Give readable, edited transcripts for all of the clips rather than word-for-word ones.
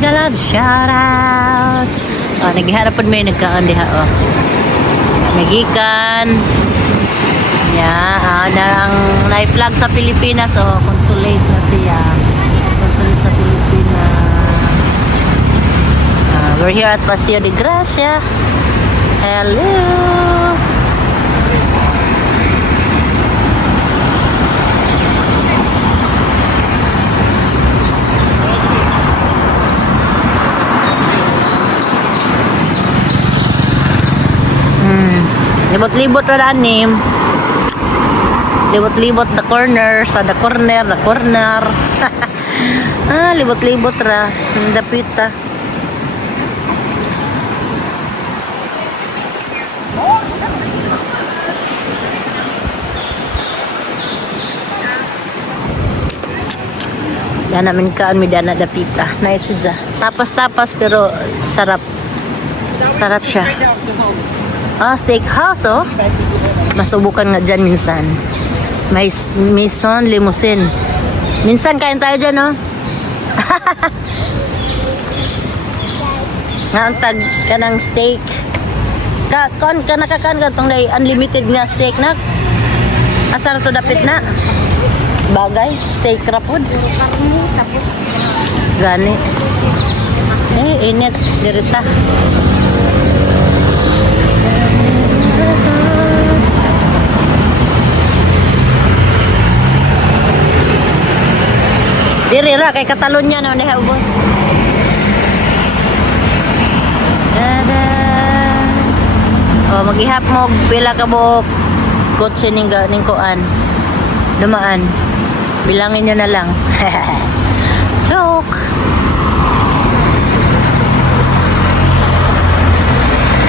Galab, shout out. Oh, naghiharap po may nagkaan diha, oh. Nagikan. Ang life flag sa Pilipinas, oh, consulate na siya. Consulate sa Pilipinas. We're here at Paseo de Gracia. Hello. Libot-libot na anim. Libot-libot the corner, sa the corner. Libot-libot ra. Dapita. Yan namin kaan mi dana dapita. Nice siya. Tapas-tapas pero sarap. Sarap siya. Steakhouse, oh. Masubukan nga dyan minsan. May Maison Limousine. Minsan kain tayo dyan, oh. Nga ang tag ka ng steak. Nakakaan ka itong unlimited nga steak na. Asar to dapit na. Bagay, steak rapod. Gani. Init. Dirita. Dirira kay Catalonia na niya ubos. Oh, maghihap mo pila ka buok kotse ning kuan. Dumaan. Bilangin niyo na lang. Joke.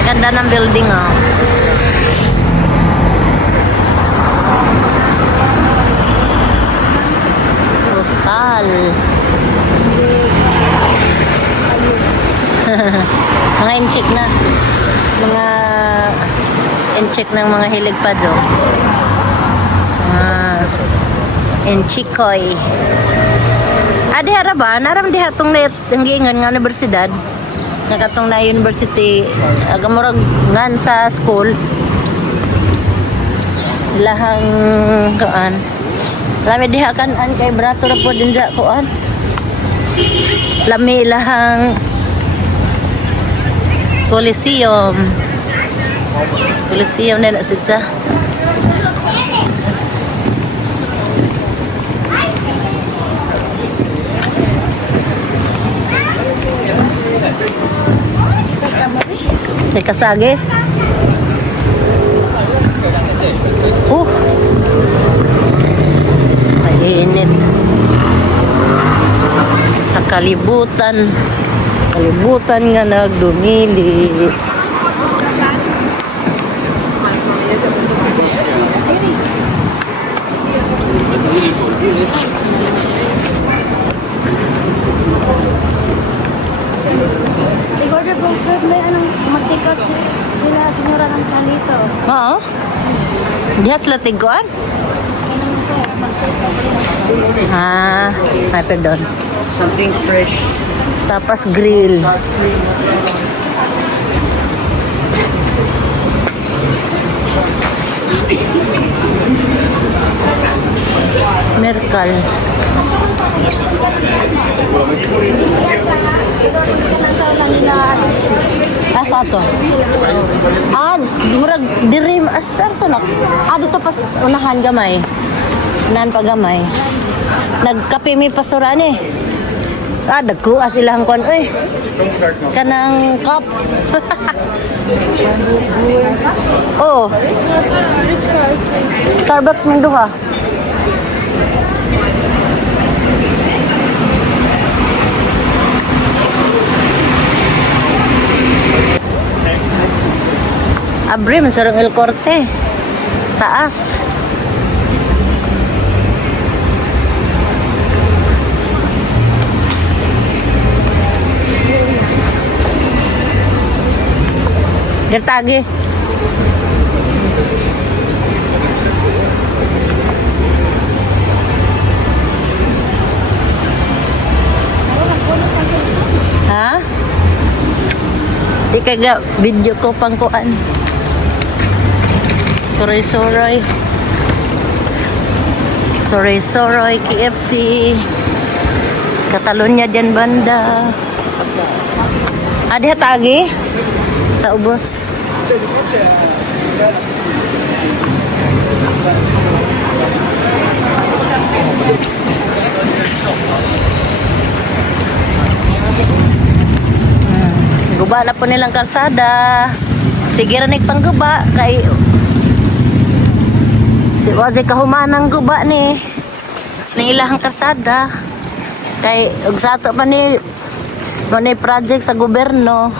Ganda ng building, oh. Postal. Mga incheck na. Mga incheck ng mga hilig pa dyan. Inchikoy. Diha ba? Naram diha itong nanggiingan nga universidad. Nakatong na university. Agamurag ngan sa school. Lahang kuan. Lami diha kan-an kay brato ra po din sa kuan. Lami lahang Coliseum. Coliseum na sidsa. Kasage. Mainit. Sa kalibutan nga nagdumili. I-order po may anong magtikat sila senyora ng Chalito. Oo. Diha sila tiguan? Pardon. Something fresh. Tapas grill. Merkal. Asa to? Murag dirim asar to nak. Dito pas unahan gamay. Nan pagamay. Nagkape mi pasuran eh. Dagko asilang kon kanang cup. Oh. Starbucks mong duha. Abre, masarang El Corte. Taas. Gertagi. kay ga video ko pang kuan. Soray-soray. Soray-soray KFC. Catalonia dyan banda. Adi hatagi sa ubos. Guba na po nilang kalsada. Sige ra pangguba kay si wajay kahumanang guba ni ilahang kalsada. Kay ug sa ato pa ni money project sa gobyerno.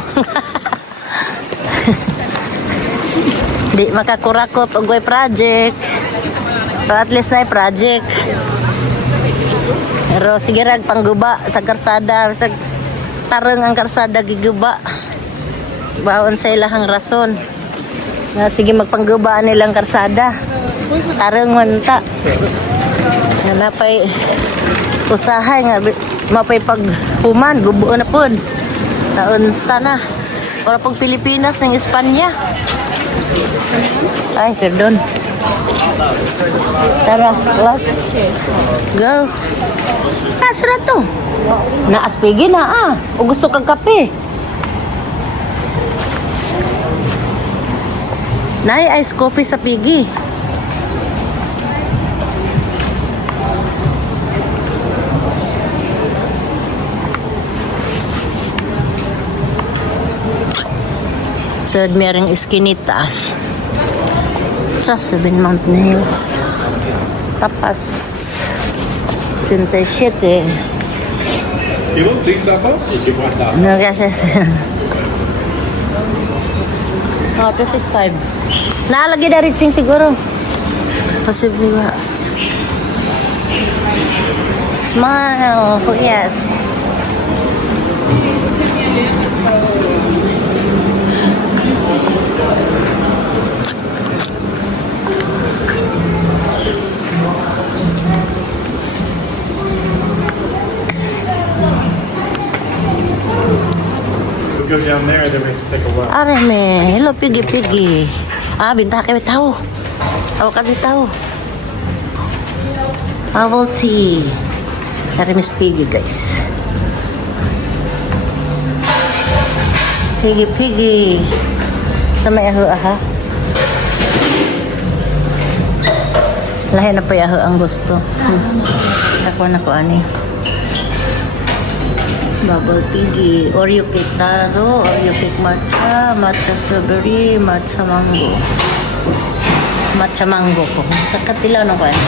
Di makakurakot og way project. Pero at least na project. Pero sige rag pangguba sa kalsada sa tarong ang kalsada giguba. Bawon sa ilahang rason. Na sige magpangguba nilang kalsada. Tarong man ta. Nanapay usahay nga mapay paghuman gubo na pod. Taon sana. Para pag Pilipinas ng Espanya. Ay, pardon. Tara, let's go. Sura to. Naaspigi na O gusto kang kape? Nay ice coffee sa pigi. So, merong iskinita. Sa 7 Mountain Hills. Tapas. 67. ¿Digo? ¿30 tapas? No, gracias. Oh, 265. Naalagay na reaching siguro. Possibly ba? Smile. Oh, yes. We'll go down there, then we have to take a left. Are me. Hello, pigi. Binta kami tao. Tawa ka di tao. Bubble tea. Are Miss Piggy, guys. Pigi. Sa may aho, Lahi na pa aho ang gusto. Ako ani. Bubble piggy, Oreo cake taro, Oreo cake matcha, matcha strawberry, matcha mango. Matcha mango ko. Kakatilaw na ko ano.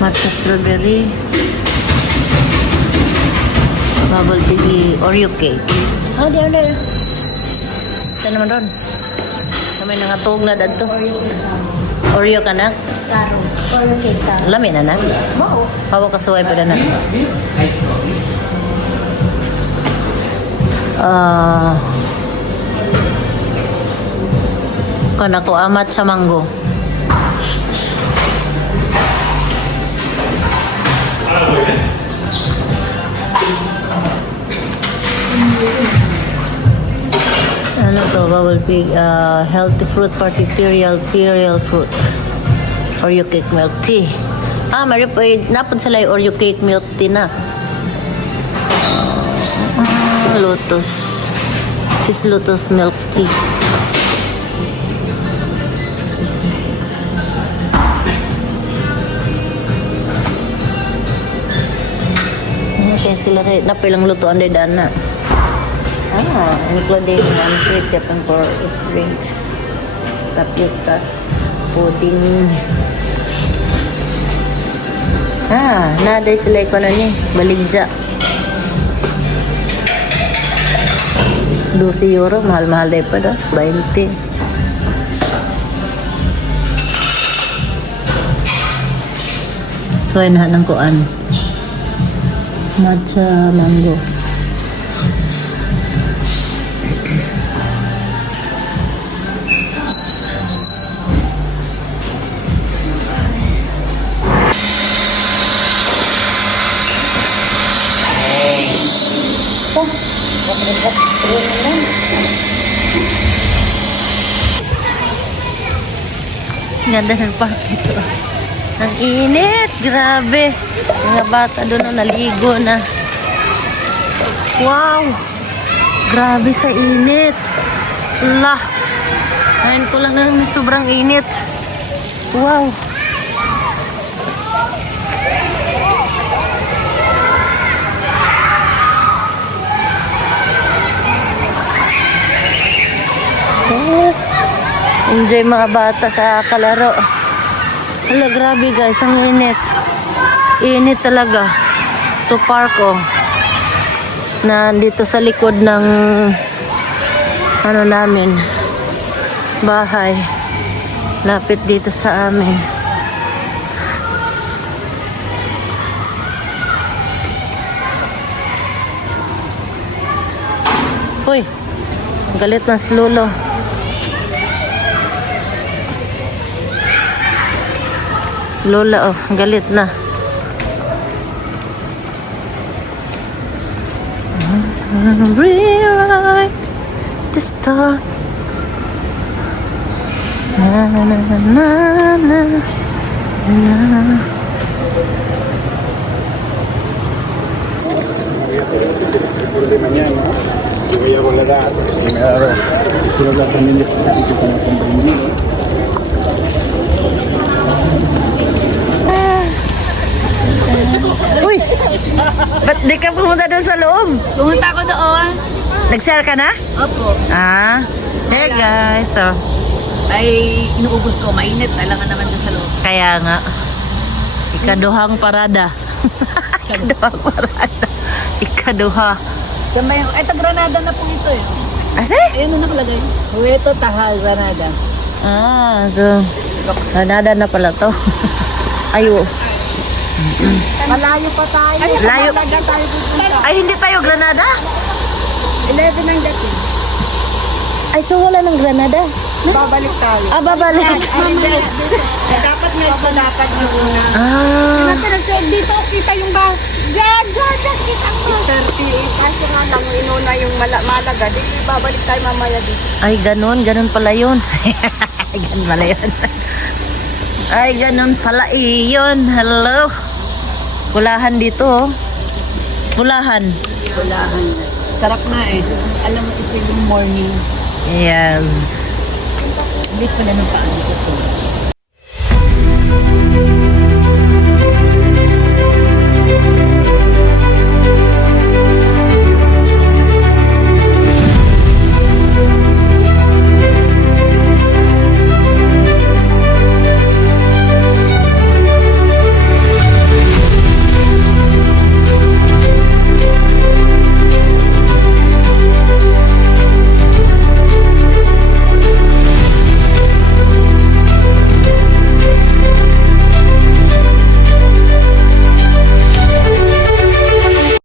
Matcha strawberry. Bubble piggy, Oreo cake. Di. Saan naman ron? Kami nangatog na dadto. Oreo ka na? Taro. Oreo cake taro. Lami na na? Wow. Hawa ka suway pa na na. Kana ko amat sa mango. Ano to? Bubble pig. Healthy fruit party cereal fruit. Oreo cake milk tea. Mari po, napon sila yung Oreo cake milk tea na. Lotus. Cheese lotus milk tea. Kaya sila rin, napilang lutuan din dana. Including sweet and for each drink. Tapiokas, pudding. Naday sila ko na ni baligja. 12 euro, mahal-mahal day pa do, 20. So, inahan ng kuan. Matcha mango. Ganda ng park ito. Ang init, grabe. Mga bata doon naligo na. Wow! Grabe sa init. Allah! Ngayon ko lang na sobrang init. Wow! Oh, enjoy mga bata sa kalaro. Hala, grabe guys, ang init. Init talaga. To park oh. Nandito sa likod ng ano namin, bahay. Lapit dito sa amin. Hoy, ang galit na si Lolo. Lola, oh, galit na. Rewrite the start. Na na na na na na. De mañana yo voy a volar y me ha dado quiero hablar también de este sitio como comprendido. Uy! Ba't di ka pumunta doon sa loob? Pumunta ako doon. Nag-share ka na? Opo. Ah, hey guys. So, Ay, inuubos ko. Mainit. Alangan naman doon sa loob. kaya nga. Ikaduhang parada. Ikaduhang parada. Ikaduha. Sa may, eto Granada na po ito eh. Ase? Ayan na nakalagay. Hueto, Tahal, Granada. Ah, so, Granada na pala to. Ayo. Malayo pa tayo. Ay, Layo. Granada tayo pupunta. Ay, hindi tayo Granada? 11 ang dating. Ay, so wala ng Granada? Babalik tayo. Ah, babalik. Yes. Dapat nga ito dapat yung una. Ah, Dito kita yung bus. Diyan, kita ang bus. 38. Kaso nga lang, inuna yung Malaga. Di babalik tayo mamaya dito. ay ganun pala yun. Ay, ganun pala yun. Ay, ganun pala iyon. Hello. Pulahan dito, oh. Pulahan. Walahan. Sarap na eh. Alam mo, ito yung morning. Yes. Hindi pala ng paano ko.